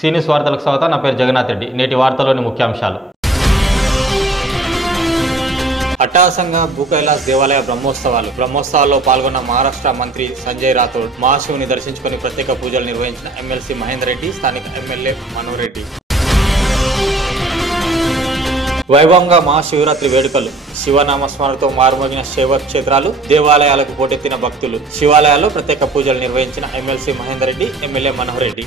సీనియస్ వార్తలకు స్వాగతం. నా పేరు జగన్నాథ్ రెడ్డి. నేటి వార్తలోని ముఖ్యాంశాలు. అట్టహాసంగా భూకైలాస్ దేవాలయ బ్రహ్మోత్సవాల్లో పాల్గొన్న మహారాష్ట్ర మంత్రి సంజయ్ రాథోడ్ మహాశివుని దర్శించుకుని ప్రత్యేక పూజలు నిర్వహించిన ఎమ్మెల్సీ మహేందర్ రెడ్డి, స్థానిక ఎమ్మెల్యే మనోహర్ రెడ్డి. వైభవంగా మహాశివరాత్రి వేడుకలు. శివనామస్మరణతో మారుమోగిన శైవ క్షేత్రాలు, దేవాలయాలకు పోటెత్తిన భక్తులు. శివాలయాల్లో ప్రత్యేక పూజలు నిర్వహించిన ఎమ్మెల్సీ మహేందర్ రెడ్డి, ఎమ్మెల్యే మనోహర్ రెడ్డి.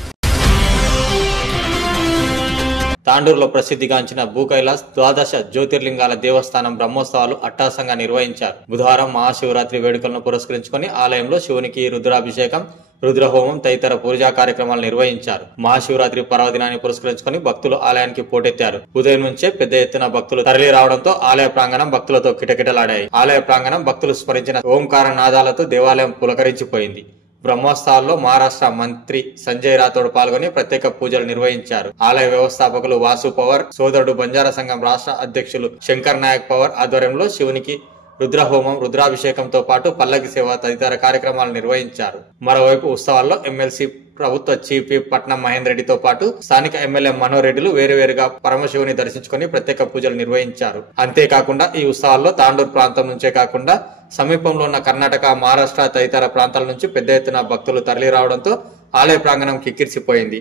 తాండూరులో ప్రసిద్ధిగాంచిన భూకైలాస్ ద్వాదశ జ్యోతిర్లింగాల దేవస్థానం బ్రహ్మోత్సవాలు అట్టహాసంగా నిర్వహించారు. బుధవారం మహాశివరాత్రి వేడుకలను పురస్కరించుకుని ఆలయంలో శివునికి రుద్రాభిషేకం, రుద్రహోమం తదితర పూజా కార్యక్రమాలు నిర్వహించారు. మహాశివరాత్రి పర్వదినాన్ని పురస్కరించుకుని భక్తులు ఆలయానికి పోటెత్తారు. ఉదయం నుంచే పెద్ద ఎత్తున భక్తులు తరలి రావడంతో ఆలయ ప్రాంగణం భక్తులతో కిటకిటలాడాయి. ఆలయ ప్రాంగణం భక్తులు స్మరించిన ఓంకార నాదాలతో దేవాలయం పులకరించిపోయింది. బ్రహ్మోత్సవాల్లో మహారాష్ట్ర మంత్రి సంజయ్ రాథోడ్ పాల్గొని ప్రత్యేక పూజలు నిర్వహించారు. ఆలయ వ్యవస్థాపకులు వాసు పవర్ సోదరుడు బంజారా సంఘం రాష్ట్ర అధ్యక్షులు శంకర్ నాయక్ పవర్ ఆధ్వర్యంలో శివునికి రుద్రహోమం, రుద్రాభిషేకంతో పాటు పల్లకి సేవ తదితర కార్యక్రమాలు నిర్వహించారు. మరోవైపు ఉత్సవాల్లో ఎమ్మెల్సీ ప్రభుత్వ చీఫ్ విప్ పట్నం మహేందర్ రెడ్డితో పాటు స్థానిక ఎమ్మెల్యే మనోహర్ రెడ్డిలు వేరువేరుగా పరమశివుని దర్శించుకుని ప్రత్యేక పూజలు నిర్వహించారు. అంతేకాకుండా ఈ ఉత్సవాల్లో తాండూరు ప్రాంతం నుంచే కాకుండా సమీపంలో ఉన్న కర్ణాటక, మహారాష్ట్ర తదితర ప్రాంతాల నుంచి పెద్ద ఎత్తున భక్తులు తరలి రావడంతో ఆలయ ప్రాంగణం కిక్కిరిసిపోయింది.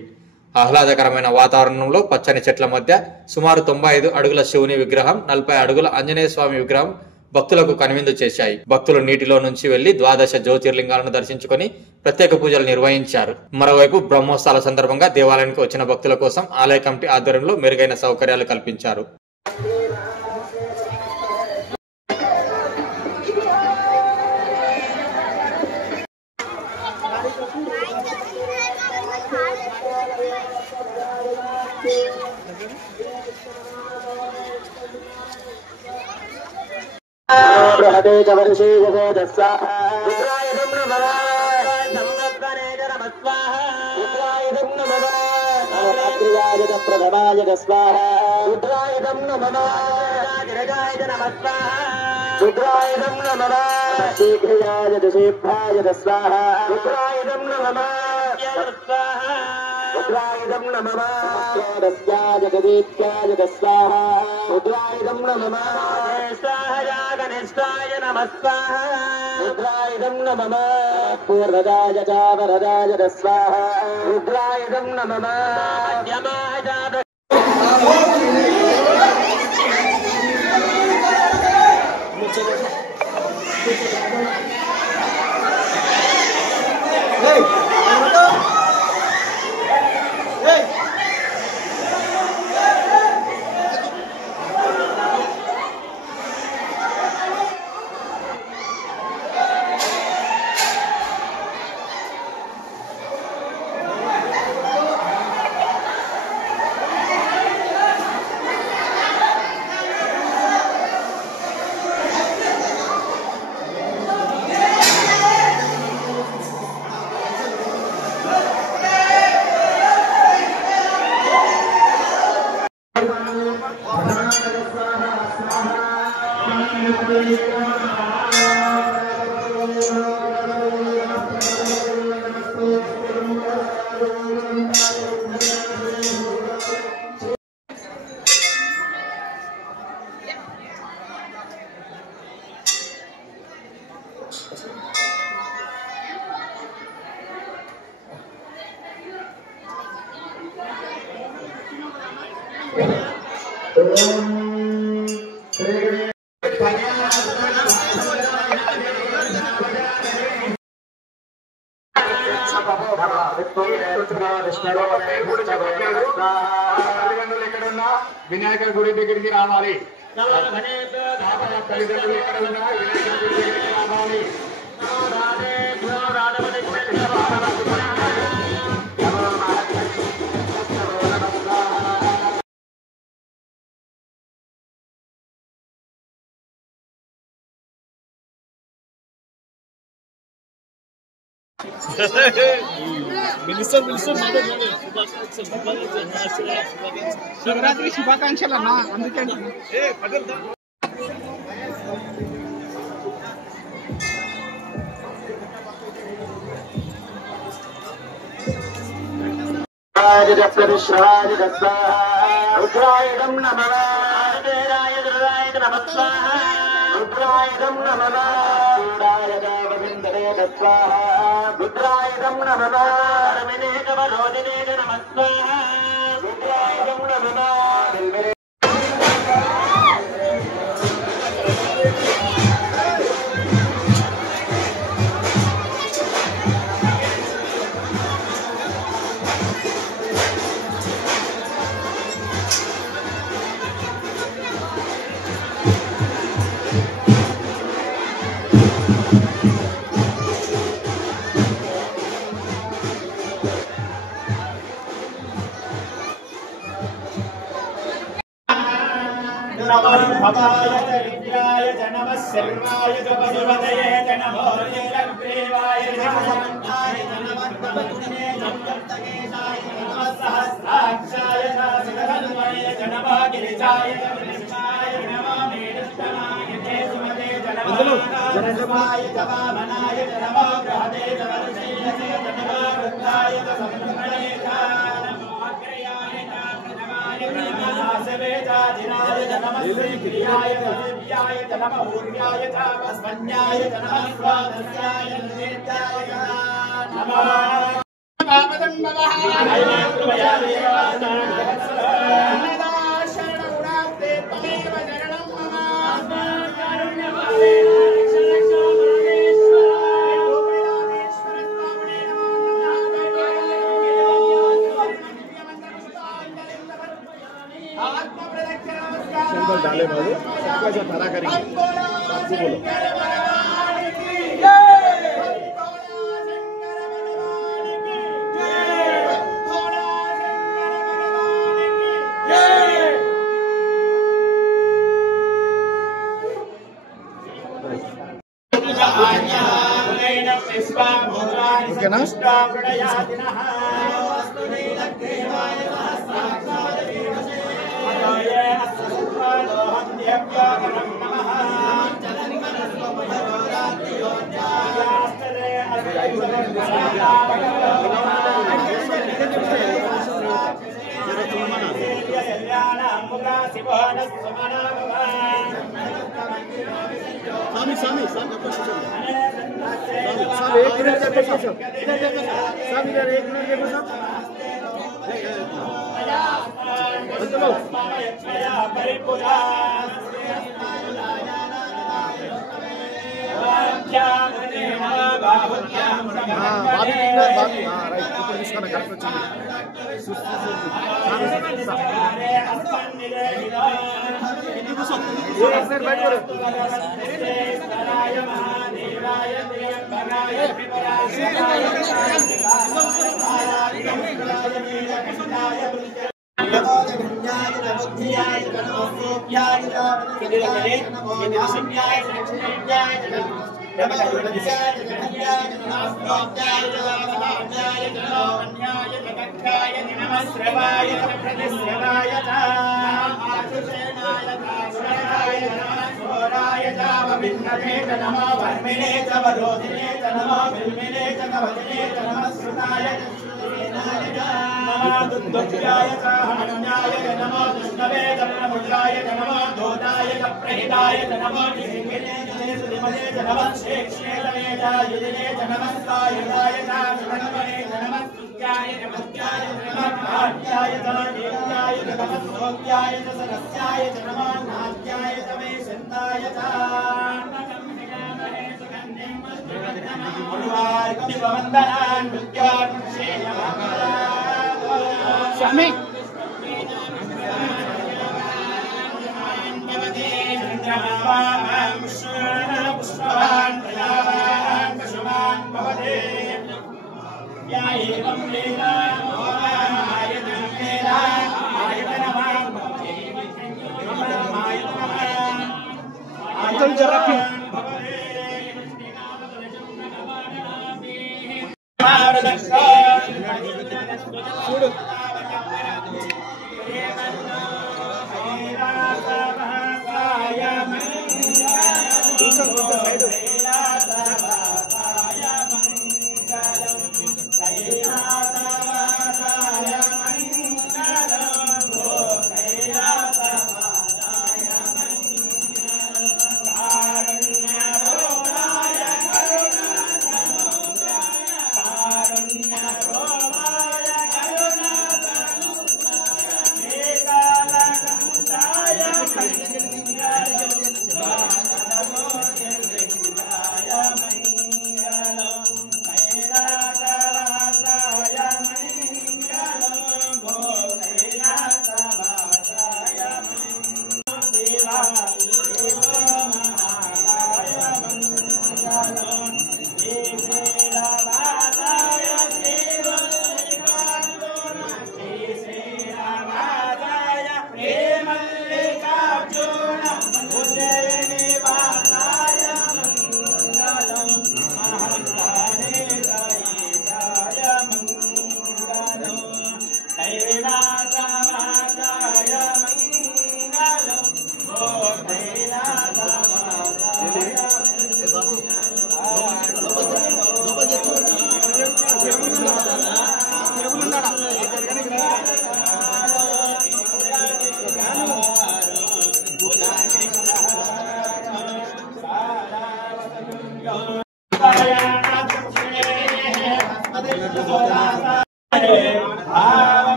ఆహ్లాదకరమైన వాతావరణంలో పచ్చని చెట్ల మధ్య సుమారు 95 అడుగుల శివుని విగ్రహం, 40 అడుగుల ఆంజనేయ స్వామి విగ్రహం భక్తులకు కనువిందు చేశాయి. భక్తులు నీటిలో నుంచి వెళ్లి ద్వాదశ జ్యోతిర్లింగాలను దర్శించుకుని ప్రత్యేక పూజలు నిర్వహించారు. మరోవైపు బ్రహ్మోత్సవాల సందర్భంగా దేవాలయానికి వచ్చిన భక్తుల కోసం ఆలయ కమిటీ ఆధ్వర్యంలో మెరుగైన సౌకర్యాలు కల్పించారు. रुद्रायुधं नमः रस्याय जगदीत्याय स्वाहा रुद्रायुधं नमः स्वाहाय नमः स्वाहा रुद्रायुधं नमः पूर्वदाय च वरदाय स्वाहा रुद्रायुधं नमः मध्यमाय च వినాయక గుడి దగ్గరికి రావాలి. తల్లిదండ్రులు ఎక్కడ ఉన్నా వినాయక గుడి దగ్గరికి రావాలి. శివరాత్రి శుభాకాంక్షలు అన్న. అందుకే रुद्रायदं नमः रुद्राय नमः रुद्रायदं नमः चूडाय गोविन्दे स्वाहा रुद्रायदं नमः रमणे कवरोदिने नमः स्वाहा रुद्रायदं नमः नमः भवाय च विद्याय च नमः सर्वाय च पशुपतये च नमो नीलग्रीवाय च समन्ताय च नमः तमतुने च कर्तकेशाय च नमः सहस्राक्षाय च सुधन्वये च नमः गिरिजाय च वृक्षाय च नमः मेरुत्तमाय च सुमते च नमः जनस्वाय च वामनाय च नमः बृहदे च वर्षेय च नमः वृद्धाय च समन्वये च नमो अग्रयाय च प्रथमाय च नमः आसवेजाधिनाय च नमः श्रीप्रियाय च दिव्याय च नमः ऊर्याय च वस्वन्याय च नमः स्वादस्याय च नित्याय च नमः पावदम्बवः कृपया देवानां शरणौरास्ते त्वमेव शरणं मम कारुण्यवादे सिंबल डाले बाबू सबका ऐसा धरा करेंगे आपको बोलो ओके ना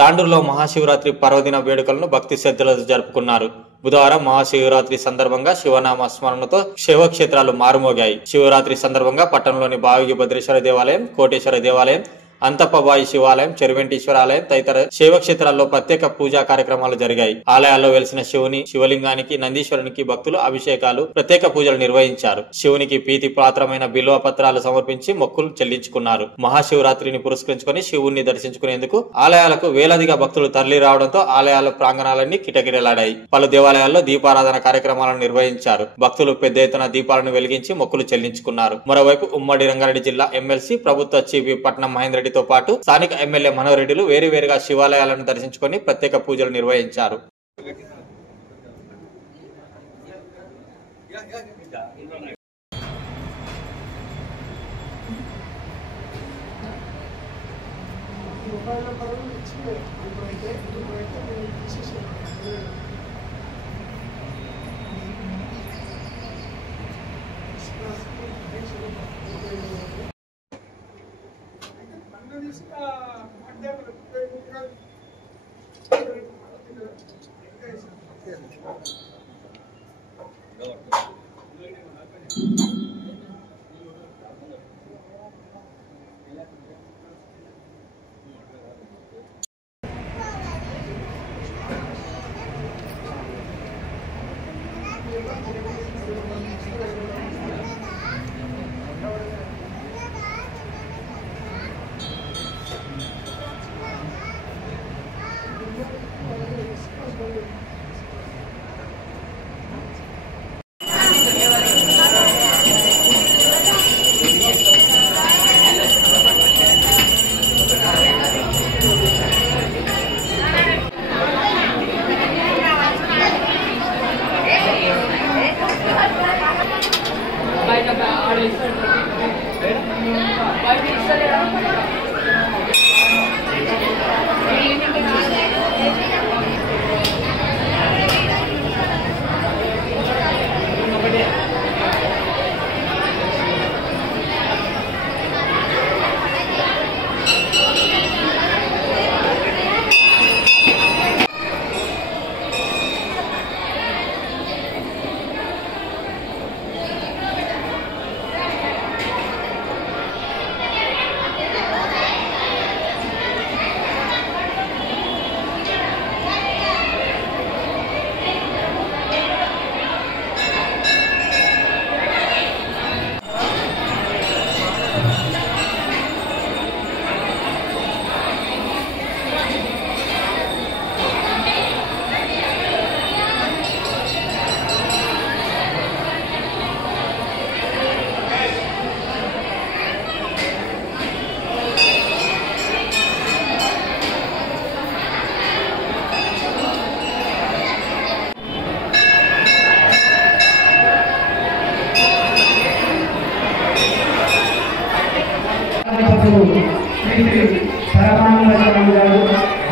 తాండూరులో మహాశివరాత్రి పర్వదిన వేడుకలను భక్తి శ్రద్ధలతో జరుపుకున్నారు. బుధవారం మహాశివరాత్రి సందర్భంగా శివనామ స్మరణతో శివక్షేత్రాలు మారుమోగాయి. శివరాత్రి సందర్భంగా పట్టణంలోని బావిగి భద్రేశ్వర దేవాలయం, కోటేశ్వర దేవాలయం, అంతప్పబాయి శివాలయం, చెరువెంటీశ్వర ఆలయం తదితర శైవక్షేత్రాల్లో ప్రత్యేక పూజా కార్యక్రమాలు జరిగాయి. ఆలయాల్లో వెలిసిన శివుని, శివలింగానికి, నందీశ్వరునికి భక్తులు అభిషేకాలు, ప్రత్యేక పూజలు నిర్వహించారు. శివునికి ప్రీతి పాత్రమైన బిల్వ పత్రాలు సమర్పించి మొక్కులు చెల్లించుకున్నారు. మహాశివరాత్రిని పురస్కరించుకుని శివుణ్ణి దర్శించుకునేందుకు ఆలయాలకు వేలాదిగా భక్తులు తరలి రావడంతో ఆలయాల ప్రాంగణాలన్నీ కిటకిటలాడాయి. పలు దేవాలయాల్లో దీపారాధన కార్యక్రమాలను నిర్వహించారు. భక్తులు పెద్ద ఎత్తున దీపాలను వెలిగించి మొక్కులు చెల్లించుకున్నారు. మరోవైపు ఉమ్మడి రంగారెడ్డి జిల్లా ఎమ్మెల్సీ ప్రభుత్వ చీఫ్ పట్నం మహేందర్ తో పాటు స్థానిక ఎమ్మెల్యే మనోహర్ రెడ్డిలు వేరువేరుగా శివాలయాలను దర్శించుకొని ప్రత్యేక పూజలు నిర్వహించారు. రూపాయల పరువు ఇచ్చి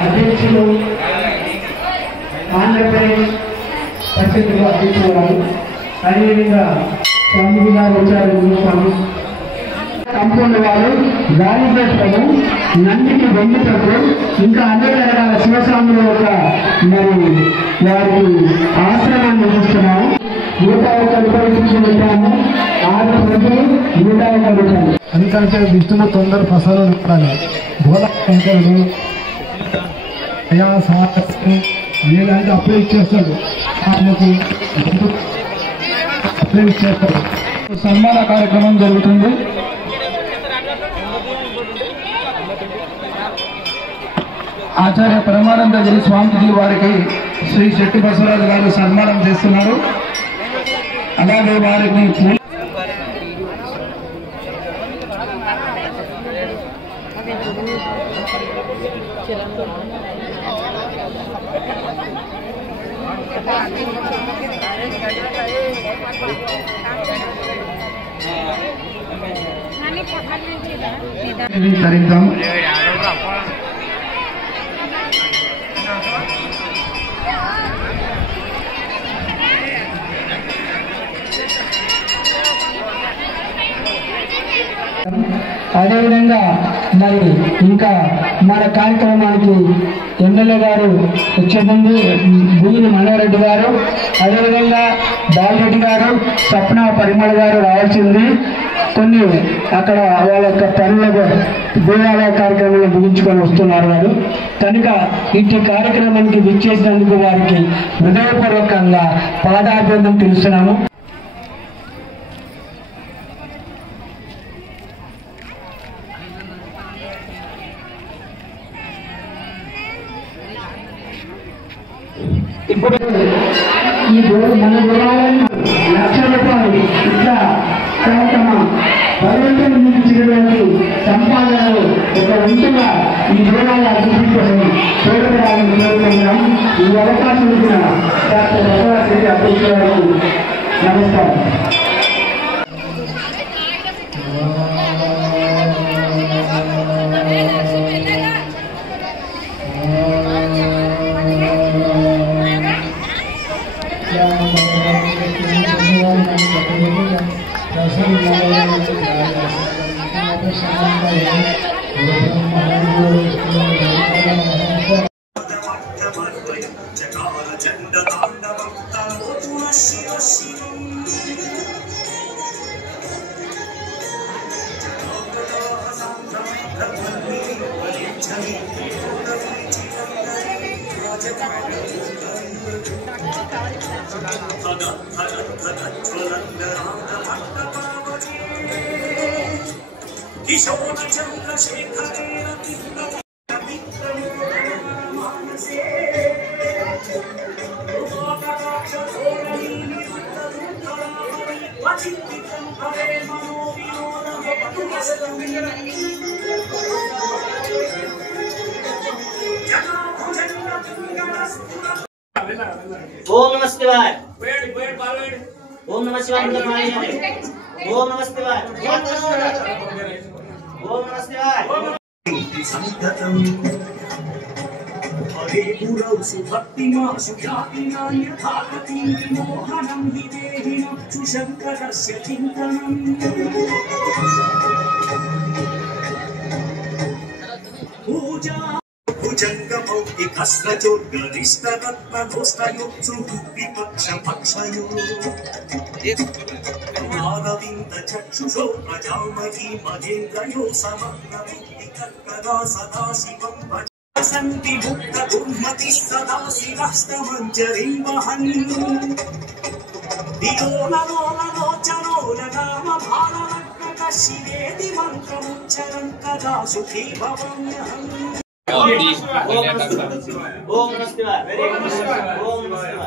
అధ్యక్షులు ఆంధ్రప్రదేశ్ పరిషత్ అధ్యక్షులు వారు అదేవిధంగా స్వామి గారు వచ్చారు. స్వామి కంపౌండ్ వారు గాలిపేటకు నందికి వెండితకు ఇంకా అన్ని రకాల శివస్వాముల యొక్క మరి వారికి ఆశ్రమాన్ని నిర్మిస్తున్నాము. 101 రూపాయలు పెట్టాము. 6 ప్రజలు 101 రూపాయలు. ఎందుకంటే విష్ణువు తొందర ప్రసాదాలు ఇవ్వాలి. గోదా శంకరుడు అయా సమాజం ఏదంటే అప్లై ఇచ్చేస్తాడు. ఆమెకు అప్లై ఇచ్చేస్తాడు. సన్మాన కార్యక్రమం జరుగుతుంది. ఆచార్య పరమానందగిరి స్వామిజీ వారికి శ్రీ శెట్టి బసవరాజు గారు సన్మానం చేస్తున్నారు. అలాగే వారికి తరిద్దాం. అదేవిధంగా మరి ఇంకా మన కార్యక్రమానికి ఎమ్మెల్యే గారు వచ్చేది భూమిని మనోరెడ్డి గారు, అదేవిధంగా బాలరెడ్డి గారు, స్వప్న పరిమళ గారు రావాల్సింది. కొన్ని అక్కడ వాళ్ళ యొక్క పనులకు దేవాలయ కార్యక్రమాలను ముగించుకొని వస్తున్నారు వారు. కనుక ఇట్టి కార్యక్రమానికి విచ్చేసినందుకు వారికి హృదయపూర్వకంగా పాదాభివందనం తెలుస్తున్నాము. ఇప్పుడు ఈ మన దేవాలయం 1,00,000 రూపాయలు ఇట్లా కార్యక్రమం పర్యటన నిర్మించినటువంటి సంపాదనలు ఒక వంతుగా ఈ దేవాలయ అభివృద్ధి కోసం చూడడానికి కోరుకుంటున్నాం. ఈ అవకాశం ఇచ్చిన డాక్టర్ బసవరాజు అధ్యక్షుల గారికి నమస్కారం. ओम नमः शिवाय। ओम नमः शिवाय। ओम नमः शिवाय। ओम नमः शिवाय। हरे पुरौ सुभक्तिमा सुख्यातिना यथागतिं विमोहनं विदेहिनं सुशङ्करस्य चिन्तनम् पूजा भुजङ्गमौलिकस्रजोर्गरिष्ठरत्नदोष्टयोत्सु विपक्षपक्षयो आनविन्दचक्षुषो प्रजामही महेन्द्रयो समग्रमुक्तिकर्कदा सदाशिवं भज सन्ति मुक्तदुर्मतिः सदा शिरस्तमञ्जरीं वहन् विलोललोललोचनोलनामभारलग्नकः शिवेति मन्त्रमुच्चरन् कदा सुखी भवाम्यहम्। ओम नमः शिवाय। Very good. ओम नमः शिवाय।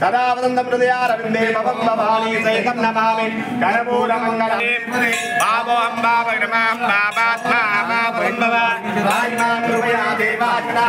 सदा वदन्तं हृदयारविन्दे भवं भवानी सहितं नमामि कर्पूरमङ्गलं भावोऽहं भावग्रमां भावात्मा भावं भव राजमा कृपया देवाचना